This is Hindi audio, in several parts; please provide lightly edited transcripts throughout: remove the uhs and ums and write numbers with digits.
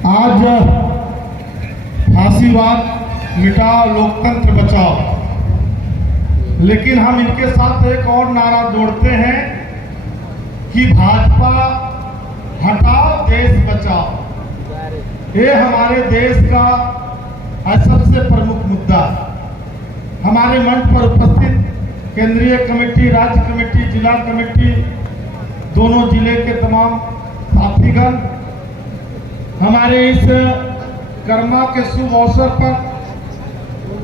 आज फांसीवाद मिटाओ, लोकतंत्र बचाओ, लेकिन हम इनके साथ एक और नारा जोड़ते हैं कि भाजपा हटाओ, देश बचाओ। ये हमारे देश का सबसे प्रमुख मुद्दा है। हमारे मंच पर उपस्थित केंद्रीय कमेटी, राज्य कमेटी, जिला कमेटी, दोनों जिले के तमाम साथीगण, हमारे इस कर्मा के शुभ अवसर पर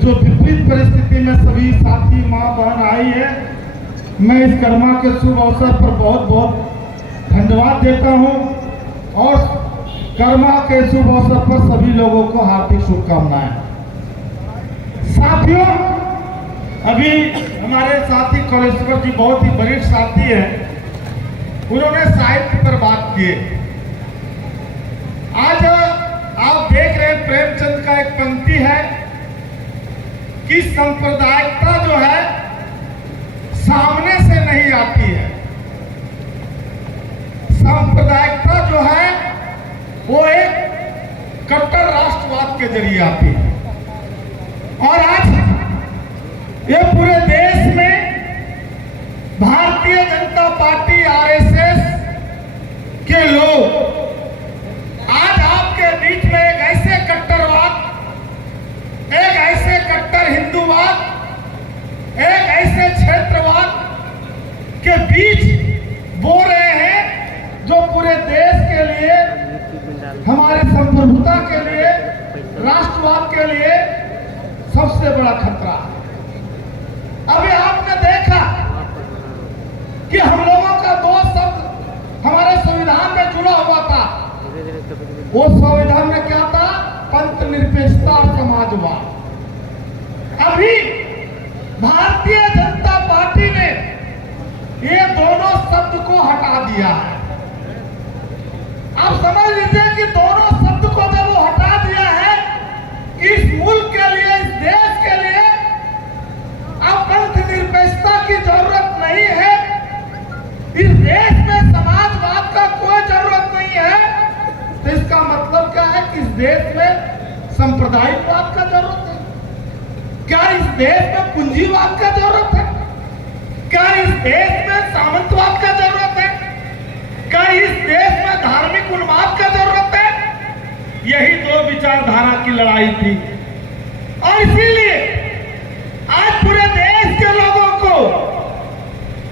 जो विपरीत परिस्थिति में सभी साथी मां बहन आई है, मैं इस कर्मा के शुभ अवसर पर बहुत बहुत धन्यवाद देता हूं और कर्मा के शुभ अवसर पर सभी लोगों को हार्दिक शुभकामनाएं। साथियों, अभी हमारे साथी कॉलेश्वर जी बहुत ही वरिष्ठ साथी हैं, उन्होंने साहित्य पर बात की। आज आप देख रहे हैं प्रेमचंद का एक पंक्ति है कि सांप्रदायिकता जो है सामने से नहीं आती है, सांप्रदायिकता जो है वो एक कट्टर राष्ट्रवाद के जरिए आती है। और आज ये पूरे देश में भारतीय जनता पार्टी, आरएसएस के लोग आज आपके बीच में एक ऐसे कट्टरवाद, एक ऐसे कट्टर हिंदूवाद, एक ऐसे क्षेत्रवाद के बीच बो रहे हैं जो पूरे देश के लिए, हमारे संप्रभुता के लिए, राष्ट्रवाद के लिए सबसे बड़ा खतरा है। अभी आपने देखा कि हम लोगों का दो शब्द हमारे संविधान में जुड़ा हुआ था। वो संविधान में क्या था? पंथ निरपेक्षता और समाजवाद। अभी भारतीय जनता पार्टी ने ये दोनों शब्द को हटा दिया है। आप समझ लीजिए कि दोनों शब्द को जब वो हटा दिया है, इस मुल्क के लिए, इस देश के लिए अब पंथ निरपेक्षता की जरूरत नहीं है, इस देश में समाजवाद का कोई जरूरत नहीं है। तो इसका मतलब क्या है कि इस देश में सांप्रदायिकवाद का जरूरत है? क्या इस देश में पूंजीवाद का जरूरत है? क्या इस देश में सामंतवाद का जरूरत है? क्या इस देश में धार्मिक उन्माद का जरूरत है? यही दो विचारधारा की लड़ाई थी। और इसीलिए आज पूरे देश के लोगों को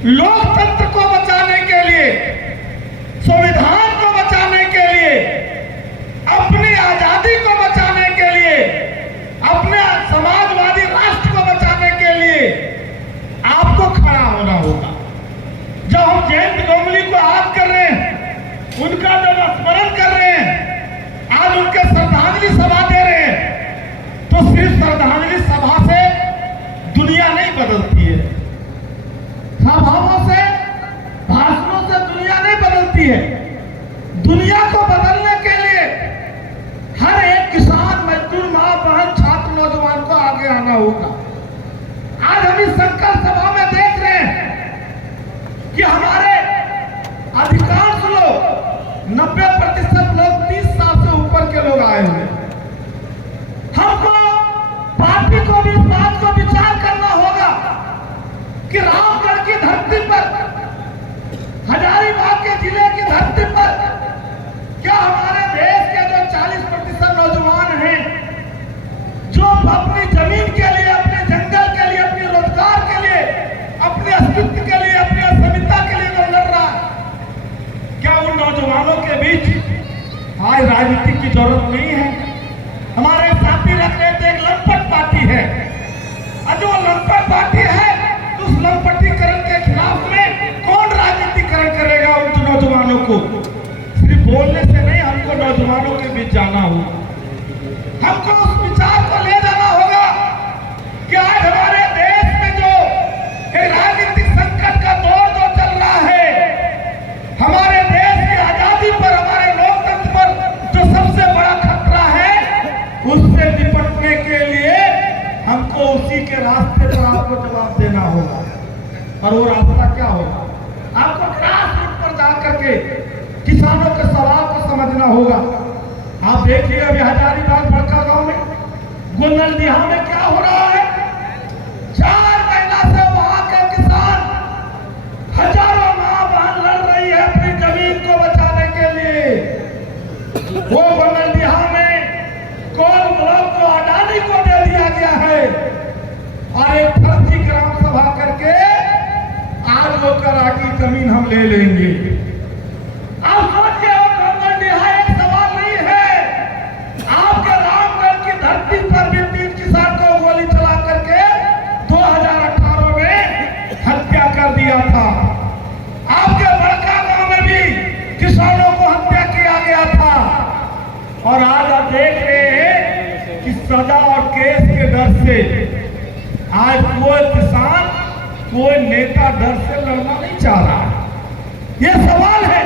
लोकतंत्र को बचाने के लिए, संविधान को बचाने के लिए, अपनी आजादी को बचाने के लिए, अपने समाजवादी राष्ट्र को बचाने के लिए आपको खड़ा होना होगा। जब हम जयंत गोमली को याद कर रहे हैं, उनका जब स्मरण कर रहे हैं, आज उनके श्रद्धांजलि सभा दे रहे हैं, तो सिर्फ श्रद्धांजलि सभा से दुनिया नहीं बदलती है, सभाओं से, भाषणों से दुनिया नहीं बदलती है। दुनिया को बदलने के लिए हर एक किसान, मजदूर, मां, बहन, छात्र, नौजवान को आगे आना होगा। आज हम इस संकल्प सभा में देख रहे हैं कि हमारे अधिकांश लोग, 90% लोग 30 साल से ऊपर के लोग आए हुए। हमको पार्टी को भी इस बात को विचार करना होगा कि रामगढ़ की धरती पर, हजारीबाग के जिले की धरती पर क्या हमारे देश के जो 40% नौजवान हैं, जो अपनी जमीन के लिए, अपने जंगल के लिए, अपने रोजगार के लिए, अपने अस्तित्व के लिए, अपनी अस्मिता के लिए जो लड़ रहा है, क्या उन नौजवानों के बीच आज राजनीति की जरूरत नहीं है? हमारे साथी रख रहे थे एक लंपट पार्टी है, और जो लंपट पार्टी है, उस लंपटीकरण के खिलाफ में कौन राजनीतिकरण करेगा? उन नौजवानों को सिर्फ बोलने से नहीं, हमको नौजवानों के बीच जाना होगा, हमको उस विचार को ले जाना होगा कि आज हमारे देश में जो राजनीतिक संकट का दौर जो चल रहा है, हमारे देश की आजादी पर, हमारे लोकतंत्र पर जो सबसे बड़ा खतरा है, उससे निपटने के लिए हमको उसी के रास्ते पर आपको जवाब देना होगा। और वो रास्ता क्या होगा? आपको ग्रास रूट पर जाकर के किसानों के सवाल को समझना होगा। आप देखिए अभी हजारीबाग बड़का गांव में गुंदलडीहा में क्या हो रहा है। 4 महीना से वहां के किसान हजारों मां बहन लड़ रही है अपनी जमीन को बचाने के लिए। वो गुंदलडीहा में कोल ब्लॉक को अडानी को दे दिया गया है और एक फर्जी ग्राम सभा करके आज वो करा की जमीन हम ले लेंगे। आप सोचिए गुंदलडीहा एक सवाल नहीं है। आपके रामगढ़ की धरती पर भी 3 किसान को गोली चला करके 2018 में हत्या कर दिया था। आपके बड़का गांव में भी किसानों को हत्या किया गया था और आज आप देख रहे हैं कि सजा और केस के डर से आज कोई किसान कोई नेता डर से लड़ना नहीं चाह रहा। ये सवाल है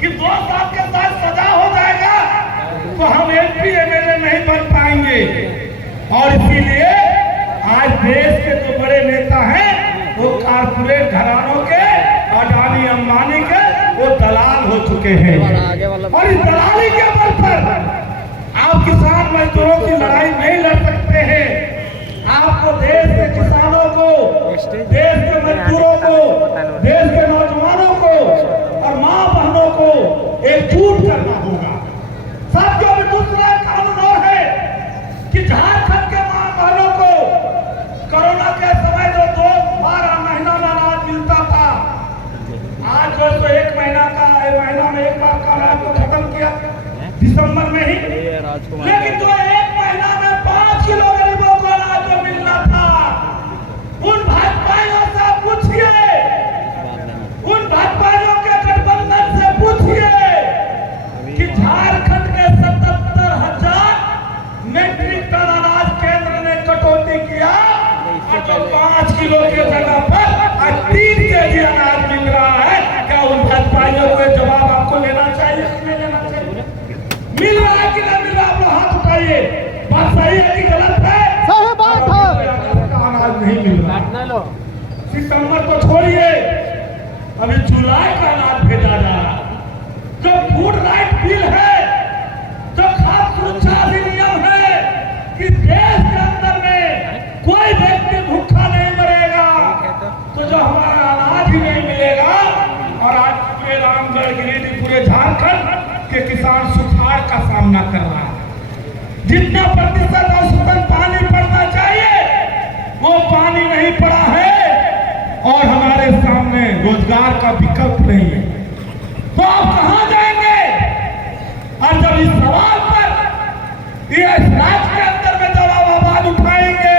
कि 2 साल के साथ सजा हो जाएगा तो हम MP MLA नहीं बन पाएंगे और इसीलिए आज देश के जो बड़े नेता हैं वो कारपोरेट घरानों के अडानी अंबानी के वो दलाल हो चुके हैं और इस दलाली के बल पर आप किसान मजदूरों की लड़ाई नहीं लड़ सकते हैं। आपको देश के किसानों को, देश के मजदूरों को, देश के नौजवानों को और मां बहनों को एकजुट करना होगा। साथियों में दूसरा कानून और है कि झारखंड के मां बहनों को कोरोना के समय जो 12 महीना में अनाज मिलता था, आज जो 1 महीना का महीना में 1 बार का अनाज को खत्म किया दिसंबर में ही, लेकिन जो 1 महीना में 5 किलो गरीबों को अनाज जो मिलना था, उन भाजपाइयों से पूछिए, उन भाजपाइयों के गठबंधन से पूछिए कि झारखंड के 77,000 मेट्रिक टन अनाज केंद्र ने कटौती किया और जो 5 किलो के जगह पर 3 केजी अनाज मिल रहा है। क्या उन भाजपाइयों को जवाब आपको लेना चाहिए कि नहीं लेना चाहिए? मिल रहा है कि नहीं मिल रहा? आप हाथ उठाइए। बात सही है कि गलत है? सही बात है। अनाज नहीं मिल रहा। सितंबर को छोड़िए, अभी जुलाई का अनाज भेजा जा रहा है। जो फूड राइट बिल है, जो खाद्य सुरक्षा अधिनियम है कि देश के अंदर में कोई व्यक्ति भूखा नहीं मरेगा, तो जो हमारा अनाज ही नहीं मिलेगा और आज पूरे रामगढ़ गिरिडीह पूरे झारखंड के किसान सुखाड़ का सामना कर रहा है। जितना प्रतिशत औसतन पानी पड़ना चाहिए वो पानी नहीं पड़ा है और हमारे सामने रोजगार का विकल्प नहीं है, तो आप कहां जाएंगे? और जब इस सवाल पर इस राज्य के अंदर में जब आप आवाज उठाएंगे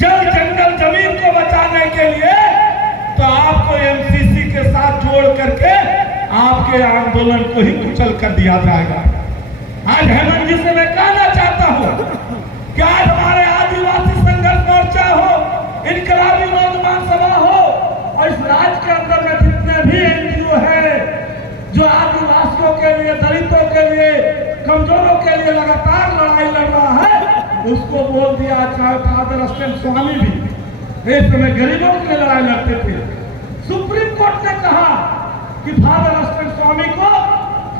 जल जंगल जमीन को बचाने के लिए, तो आपको MCC के साथ जोड़ करके आपके आंदोलन को ही कुचल कर दिया जाएगा। आज हेमंत जी से मैं कहना चाहता हूं कि आज हमारे आदिवासी संघर्ष मोर्चा हो, इनकलाबी नौजवान सभा हो और इस राज्य के अंदर में जितने भी NGO है जो आदिवासियों के लिए, दलितों के लिए, कमजोरों के लिए लगातार लड़ाई लड़ रहा है, उसको बोल दिया। चाहे फादर अस्टन स्वामी भी एक समय गरीबों के लिए लड़ाई लड़ते थे। सुप्रीम कोर्ट ने कहा कि फादर अस्टन स्वामी को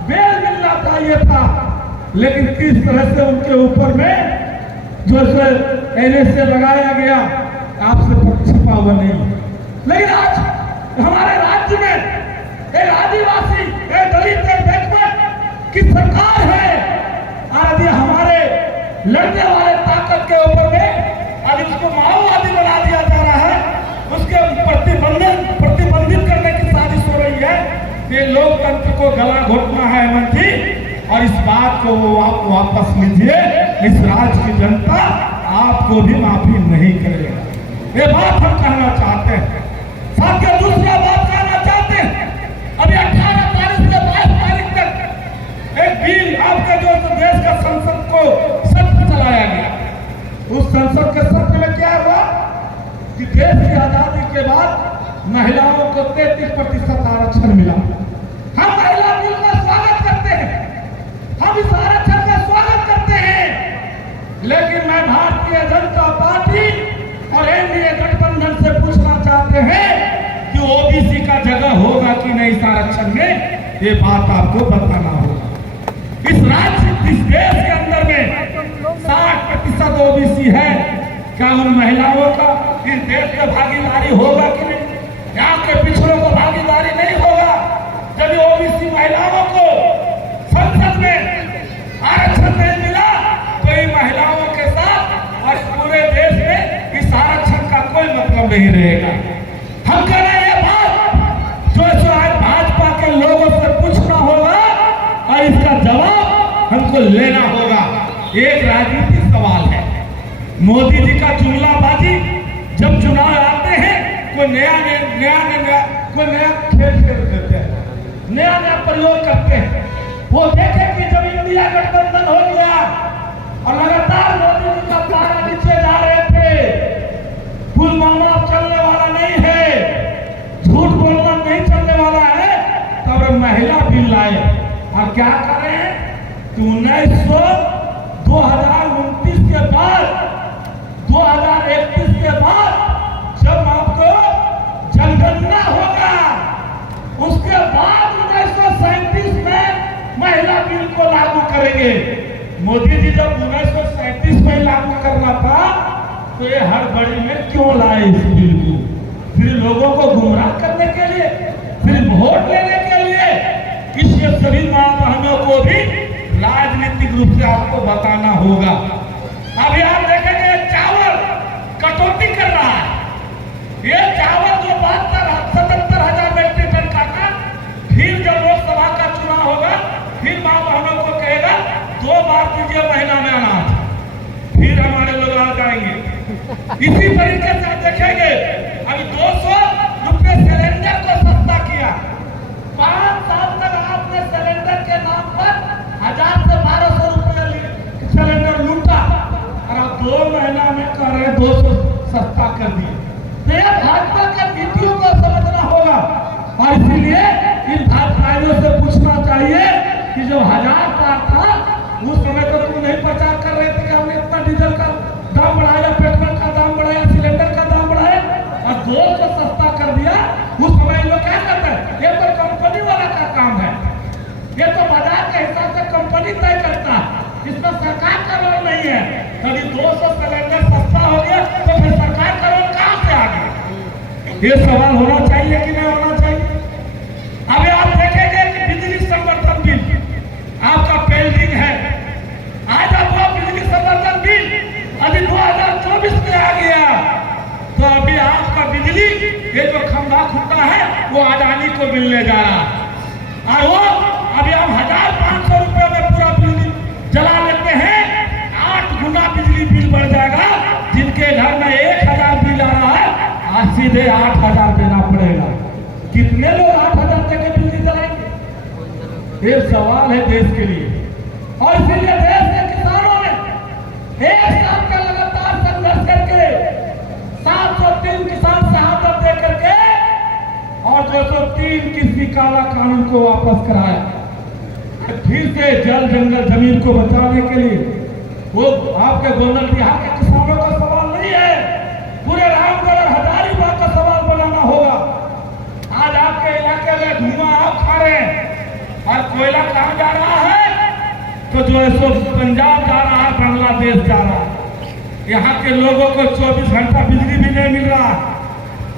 बेल मिलना चाहिए था, लेकिन किस तरह से उनके ऊपर में जो NSA लगाया गया, आपसे छिपा हुआ नहीं। लेकिन आज हमारे राज्य में एक आदिवासी, एक दलित, एक बैकवर्ड की सरकार है। आज ये हमारे लड़ने वाले ताकत के ऊपर में आज इसको माओवादी बना दिया जा रहा है, उसके प्रतिबंधित करने की साजिश हो रही है। ये लोकतंत्र को गला घोटना है हेमंत जी, और इस बात को आप वापस लीजिए। इस राज्य की जनता आपको भी माफी नहीं करेगा, ये बात हम कहना चाहते हैं। साथियों, दूसरा बात कहना चाहते हैं, अभी 18 तारीख से 22 तारीख तक एक बिल आपके जो देश का संसद को सत्र चलाया गया। उस संसद के सत्र में क्या हुआ कि देश की आजादी के बाद महिलाओं को 33% आरक्षण मिला। हम महिला बिल का स्वागत करते हैं, हम इस आरक्षण का स्वागत करते हैं, लेकिन मैं भारतीय जनता पार्टी और एनडीए गठबंधन से पूछना चाहते हैं कि ओबीसी का जगह होगा कि नहीं इस आरक्षण में, ये बात आपको बताना होगा। इस राज्य इस देश के अंदर में 60% ओबीसी है। क्या उन महिलाओं का इस देश में भागीदारी होगा कि नहीं? यहाँ के पिछड़ों को भागीदारी नहीं होगा। यदि ओबीसी महिलाओं को संसद में आरक्षण नहीं मिला तो इन महिलाओं के साथ और पूरे देश में इस आरक्षण का कोई मतलब नहीं रहेगा। हम कह रहे हैं बात जो आज भाजपा के लोगों से पूछना होगा और इसका जवाब हमको लेना होगा। एक राजनीतिक सवाल है। मोदी जी का जुमलाबाजी जब चुनाव आते हैं कोई नया खेल खेल देते हैं, नया प्रयोग करते हैं। वो देखे कि जब इंडिया गठबंधन हो गया और लगातार मोदी जी का पारा नीचे जा रहे थे, पुलवामा चलने वाला नहीं है, झूठ बोलना नहीं चलने वाला है, तब महिला बिल लाए और क्या कर रहे हैं कि 2029 के बाद 2031 के बाद जब आपको जनगणना होगा उसके बाद 1937 में महिला बिल को लागू करेंगे। मोदी जी जब 1937 में लागू करना था तो ये हड़बड़ी में क्यों लाए इस बिल को? फिर लोगों को गुमराह करने के लिए, फिर वोट लेने के लिए। इसलिए सभी मां बहनों को भी राजनीतिक रूप से आपको बताना होगा। अभी आप देखेंगे चावल कटौती कर रहा है। ये चावल जो 77,000 मेट्रिक टन का था, फिर जब लोकसभा का चुनाव होगा फिर मां बहनों को कहेगा 2 बार दीजिए महीना में अनाज, फिर हमारे लोग आ जाएंगे। इसी तरीके से आप देखेंगे अभी 200 रुपये सिलेंडर को सस्ता किया। 5 साल तक आपने सिलेंडर के नाम पर 1000 से 1200 रुपये सिलेंडर लूटा और अब 2 महीना में कर रहे 200 सस्ता कर दिए। तो यह भाजपा का नीतियों को समझना होगा और इसीलिए इन भाजपाइयों से पूछना चाहिए कि जो 1000 पार था उस समय तो तुम नहीं प्रचार कर रहे थे कि हमने इतना डीजल का दाम बढ़ाया, पेट्रोल का दाम बढ़ाया, सिलेंडर का दाम बढ़ाया और 200 सस्ता कर दिया। उस समय लोग क्या करते हैं, ये तो कंपनी वाला का काम है, ये तो बाजार के हिसाब से कंपनी तय करता है, इसमें सरकार का रोल नहीं है। कभी 200 सिलेंडर सस्ता हो गया तो फिर सरकार का रोल कहां से आ गया? ये सवाल होना चाहिए कि नहीं होना चाहिए? अभी आप देखेंगे कि बिजली संवर्धन बिल आपका पेंडिंग है। आज आप वो बिजली संवर्धन बिल अभी 2024 में आ गया तो अभी आपका बिजली ये जो खंभा खुटा है वो अडानी को मिलने जा रहा है और वो अभी हम 1500 रुपए में पूरा बिजली जला लेते हैं, 8 गुना बिजली बिल बढ़ जाएगा। जिनके घर में 1000 बिल आ रहा है आज सीधे 8000 देना पड़ेगा। कितने लोग 8000 देकर बिजली जलाएंगे? ये सवाल है देश के लिए और इसीलिए देश के किसानों ने एक साल का लगातार संघर्ष करके 703 किसान शहादत दे करके और 203 किसी काला कानून को वापस कराया। फिर से जल जंगल जमीन को बचाने के लिए वो आपके गोंडल बिहार के किसानों का सवाल नहीं है, पूरे रामगढ़ और हजारीबाग का सवाल बनाना होगा। आज आपके इलाके में धुआं आप खा रहे हैं और कोयला कहां जा रहा है? तो जो है सो पंजाब जा रहा है, बांग्लादेश जा रहा है। यहाँ के लोगों को 24 घंटा बिजली भी नहीं मिल रहा,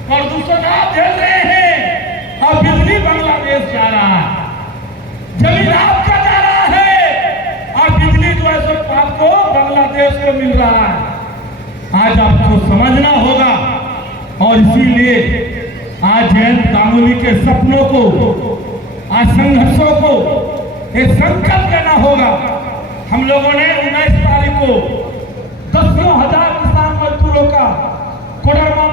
प्रदूषण आप झेल रहे हैं और बिजली बांग्लादेश जा रहा है, जमीन आपका जा रहा है और बिजली जो है सो आपको बांग्लादेश को मिल रहा है। आज आपको समझना होगा और इसीलिए आज जयंत गांगुली के सपनों को, आज संघर्षों को एक संकल्प लेना होगा। हम लोगों ने 19 तारीख को 10,000 किसान मजदूरों का कोडरमा